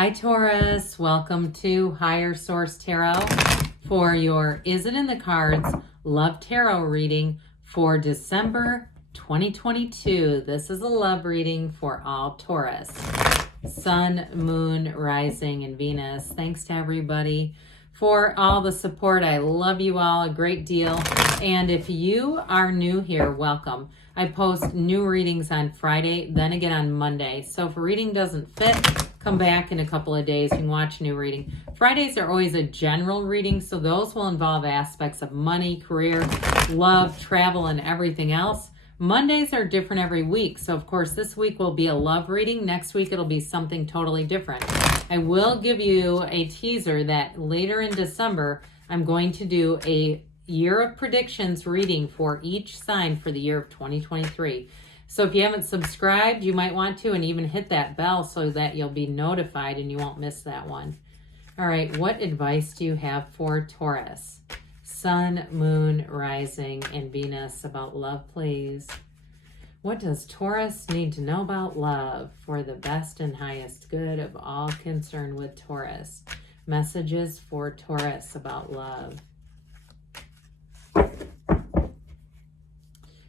Hi Taurus, welcome to Higher Source Tarot for your Is It in the Cards Love Tarot reading for December 2022. This is a love reading for all Taurus. Sun, Moon, Rising, and Venus. Thanks to everybody for all the support. I love you all a great deal. And if you are new here, welcome. I post new readings on Friday, then again on Monday. So if a reading doesn't fit, come back in a couple of days. You can watch a new reading. Fridays are always a general reading, so those will involve aspects of money, career, love, travel, and everything else. Mondays are different every week. So of course this week will be a love reading. Next week it'll be something totally different. I will give you a teaser that later in December, I'm going to do a year of predictions reading for each sign for the year of 2023. So if you haven't subscribed, you might want to, and even hit that bell so that you'll be notified and you won't miss that one. All right, what advice do you have for Taurus? Sun, Moon, Rising, and Venus about love, please. What does Taurus need to know about love for the best and highest good of all concerned with Taurus? Messages for Taurus about love.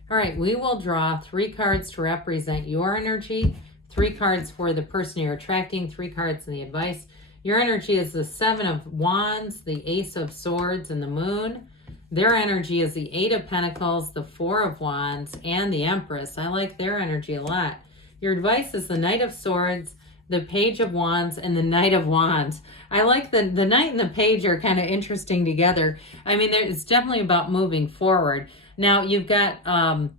All right, we will draw 3 cards to represent your energy, 3 cards for the person you're attracting, 3 cards in the advice. Your energy is the 7 of Wands, the Ace of Swords, and the Moon. Their energy is the 8 of Pentacles, the 4 of Wands, and the Empress. I like their energy a lot. Your advice is the Knight of Swords, the Page of Wands, and the Knight of Wands. I like the Knight and the Page are kind of interesting together. I mean, it's definitely about moving forward. Now, you've got,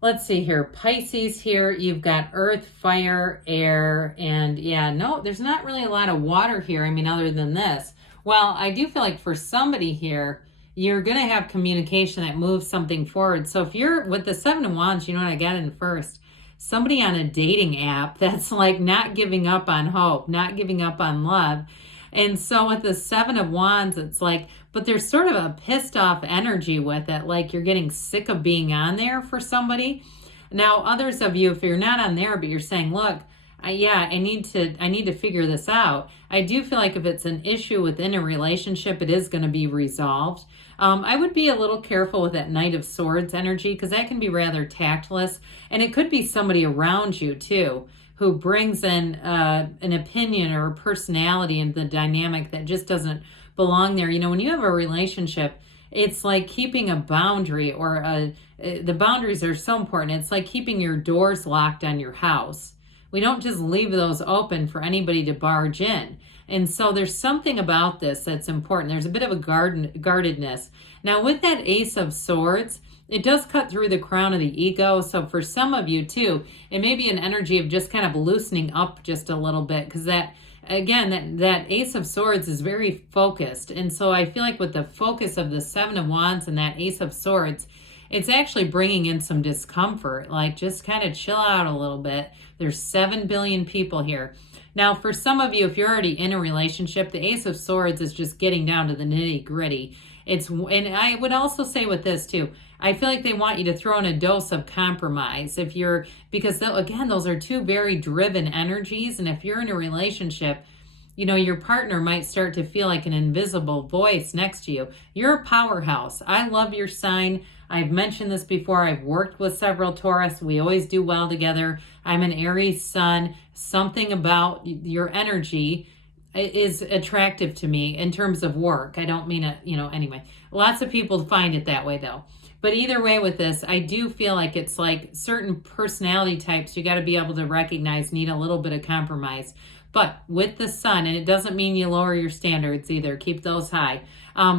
let's see here, Pisces here. You've got earth, fire, air, and yeah, no, there's not really a lot of water here. I mean, other than this. Well, I do feel like for somebody here, you're going to have communication that moves something forward. So if you're with the 7 of Wands, you know what I got in first? Somebody on a dating app that's like not giving up on hope, not giving up on love. And so with the 7 of Wands, it's like, but there's sort of a pissed off energy with it. Like you're getting sick of being on there for somebody. Now, others of you, if you're not on there, but you're saying, look, I need to figure this out. I do feel like if it's an issue within a relationship, it is going to be resolved. I would be a little careful with that Knight of Swords energy because that can be rather tactless. And it could be somebody around you too who brings in an opinion or a personality and the dynamic that just doesn't belong there. You know, when you have a relationship, it's like keeping a boundary or the boundaries are so important. It's like keeping your doors locked on your house. We don't just leave those open for anybody to barge in. And so there's something about this that's important. There's a bit of a guardedness. Now with that Ace of Swords, it does cut through the crown of the ego. So for some of you too, it may be an energy of just kind of loosening up just a little bit because that, again, that Ace of Swords is very focused. And so I feel like with the focus of the 7 of Wands and that Ace of Swords, it's actually bringing in some discomfort. Like just kind of chill out a little bit. There's 7 billion people here. Now, for some of you, if you're already in a relationship, the Ace of Swords is just getting down to the nitty gritty. And I would also say with this too, I feel like they want you to throw in a dose of compromise because again, those are 2 very driven energies. And if you're in a relationship, you know, your partner might start to feel like an invisible voice next to you. You're a powerhouse. I love your sign. I've mentioned this before. I've worked with several Taurus. We always do well together. I'm an Aries sun. Something about your energy is attractive to me in terms of work. I don't mean it, you know, anyway. Lots of people find it that way though. But either way with this, I do feel like it's like certain personality types you got to be able to recognize need a little bit of compromise. But with the sun, and it doesn't mean you lower your standards either, keep those high.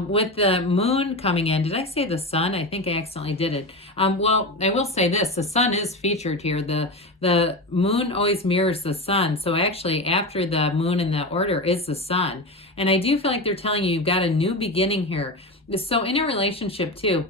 With the moon coming in, did I say the sun? I think I accidentally did it. Well, I will say this, the sun is featured here. The moon always mirrors the sun. So actually after the moon in the order is the sun. And I do feel like they're telling you you've got a new beginning here. So in a relationship too,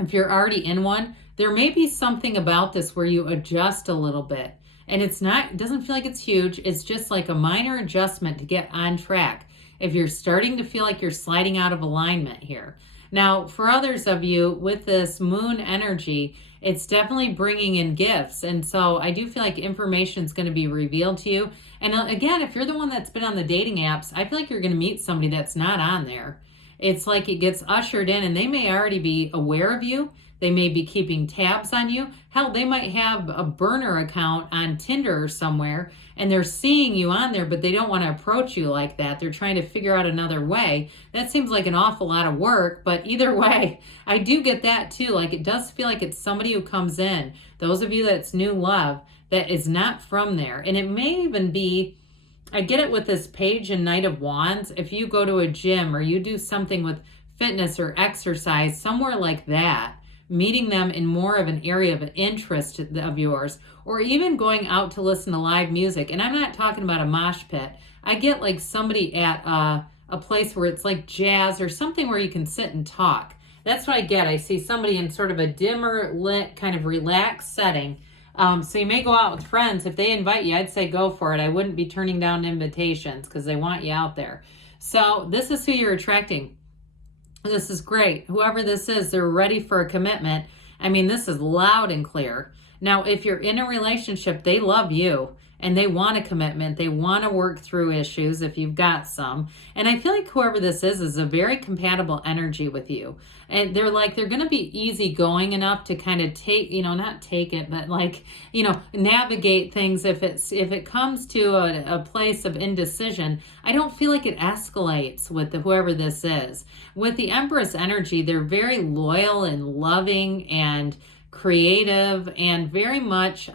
if you're already in one, there may be something about this where you adjust a little bit. And it doesn't feel like it's huge. It's just like a minor adjustment to get on track. If you're starting to feel like you're sliding out of alignment here. Now, for others of you with this moon energy, It's definitely bringing in gifts. And so I do feel like information is going to be revealed to you. And again, if you're the one that's been on the dating apps, I feel like you're going to meet somebody that's not on there. It's like it gets ushered in, and they may already be aware of you. They may be keeping tabs on you. Hell, they might have a burner account on Tinder or somewhere, and they're seeing you on there, but they don't want to approach you like that. They're trying to figure out another way. That seems like an awful lot of work, but either way, I do get that too. Like, it does feel like it's somebody who comes in. Those of you that's new love, that is not from there. And it may even be, I get it with this Page and Knight of Wands. If you go to a gym or you do something with fitness or exercise, somewhere like that, meeting them in more of an area of interest of yours, or even going out to listen to live music. And I'm not talking about a mosh pit. I get like somebody at a place where it's like jazz or something where you can sit and talk. That's what I get. I see somebody in sort of a dimmer lit, kind of relaxed setting. So you may go out with friends. If they invite you, I'd say go for it. I wouldn't be turning down invitations because they want you out there. So this is who you're attracting. This is great. Whoever this is, they're ready for a commitment. I mean, this is loud and clear. Now, if you're in a relationship, they love you and they want a commitment. They want to work through issues if you've got some. And I feel like whoever this is a very compatible energy with you. And they're going to be easygoing enough to kind of take, not take it, but navigate things. If it comes to a place of indecision, I don't feel like it escalates with whoever this is. With the Empress energy, they're very loyal and loving and creative and very much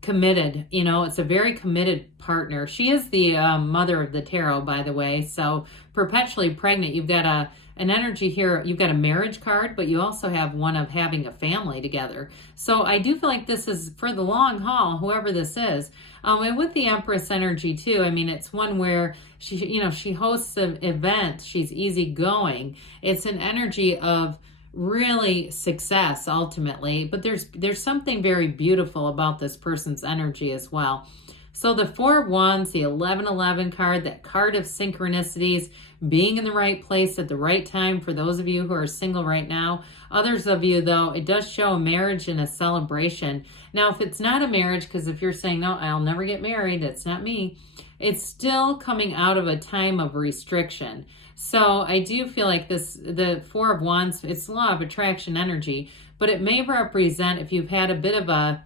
committed. It's a very committed partner. She is the mother of the tarot, by the way. So perpetually pregnant. You've got an energy here. You've got a marriage card, but you also have one of having a family together. So I do feel like this is for the long haul, whoever this is. And with the Empress energy too, I mean, it's one where she hosts an event. She's easygoing. It's an energy of really success ultimately, but there's something very beautiful about this person's energy as well. So the Four of Wands, the 1111 card, that card of synchronicities, being in the right place at the right time for those of you who are single right now. Others of you, though, it does show a marriage and a celebration. Now, if it's not a marriage, because if you're saying, no, I'll never get married, it's not me, it's still coming out of a time of restriction. So I do feel like the Four of Wands, it's law of attraction energy, but it may represent if you've had a bit of a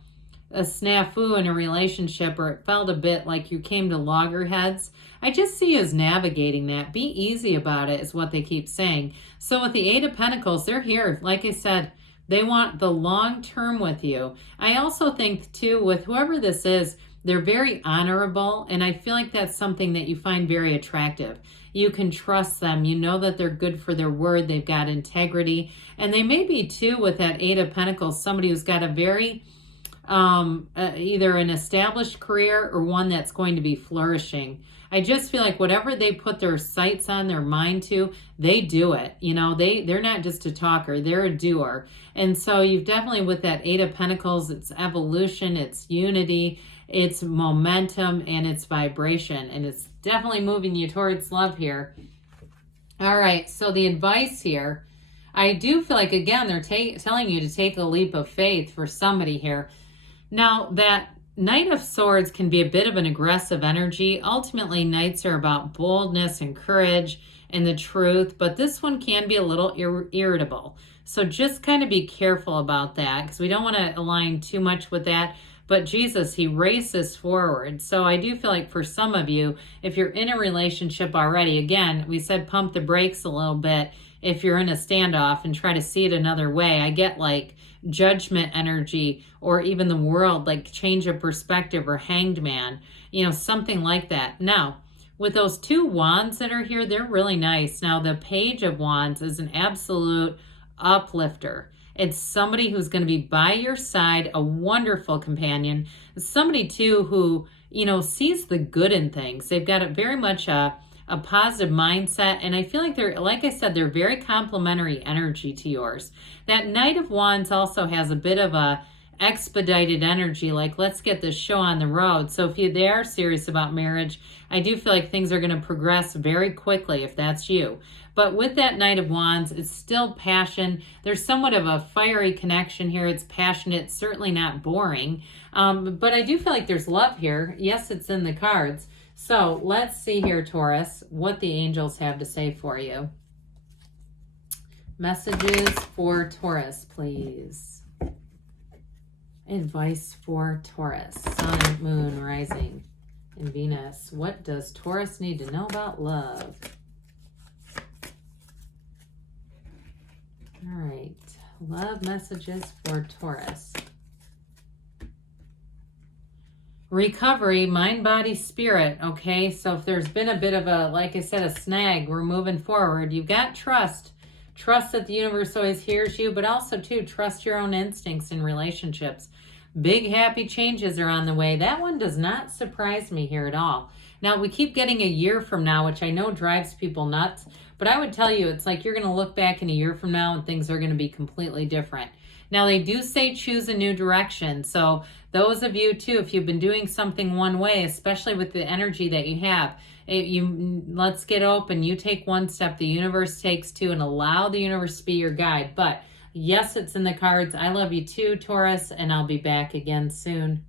snafu in a relationship, or it felt a bit like you came to loggerheads. I just see you as navigating that. Be easy about it is what they keep saying. So with the Eight of Pentacles, they're here. Like I said, they want the long term with you. I also think too, with whoever this is, they're very honorable, and I feel like that's something that you find very attractive. You can trust them. You know that they're good for their word. They've got integrity. And they may be too, with that Eight of Pentacles, somebody who's got a very either an established career or one that's going to be flourishing. I just feel like whatever they put their sights on, their mind to, they do it. They're not just a talker, they're a doer. And so you've definitely, with that Eight of Pentacles, it's evolution, it's unity, it's momentum, and it's vibration. And it's definitely moving you towards love here. All right, so the advice here, I do feel like, again, they're telling you to take a leap of faith for somebody here. Now, that Knight of Swords can be a bit of an aggressive energy. Ultimately, Knights are about boldness and courage and the truth, but this one can be a little irritable. So just kind of be careful about that, because we don't want to align too much with that. But Jesus, he races forward. So I do feel like for some of you, if you're in a relationship already, again, we said pump the brakes a little bit if you're in a standoff and try to see it another way. I get like judgment energy, or even the world, like change of perspective, or hanged man, something like that. Now, with those two wands that are here, they're really nice. Now, the Page of Wands is an absolute uplifter. It's somebody who's going to be by your side, a wonderful companion. Somebody too who, sees the good in things. They've got very much a positive mindset, and I feel like they're, like I said, they're very complementary energy to yours. That Knight of Wands also has a bit of a expedited energy, like let's get this show on the road. So if they are serious about marriage, I do feel like things are going to progress very quickly if that's you. But with that Knight of Wands, it's still passion. There's somewhat of a fiery connection here. It's passionate, it's certainly not boring. But I do feel like there's love here. Yes, it's in the cards. So let's see here, Taurus, what the angels have to say for you. Messages for Taurus, please. Advice for Taurus. Sun, Moon, Rising, and Venus. What does Taurus need to know about love? All right. Love messages for Taurus. Recovery, mind, body, spirit. Okay, so if there's been a bit of a, like I said, a snag, we're moving forward. You've got trust. Trust that the universe always hears you, but also, too, trust your own instincts in relationships. Big, happy changes are on the way. That one does not surprise me here at all. Now, we keep getting a year from now, which I know drives people nuts, but I would tell you, it's like you're going to look back in a year from now and things are going to be completely different. Now, they do say choose a new direction. So those of you, too, if you've been doing something one way, especially with the energy that you have, let's get open. You take one step, the universe takes two, and allow the universe to be your guide. But yes, it's in the cards. I love you too, Taurus, and I'll be back again soon.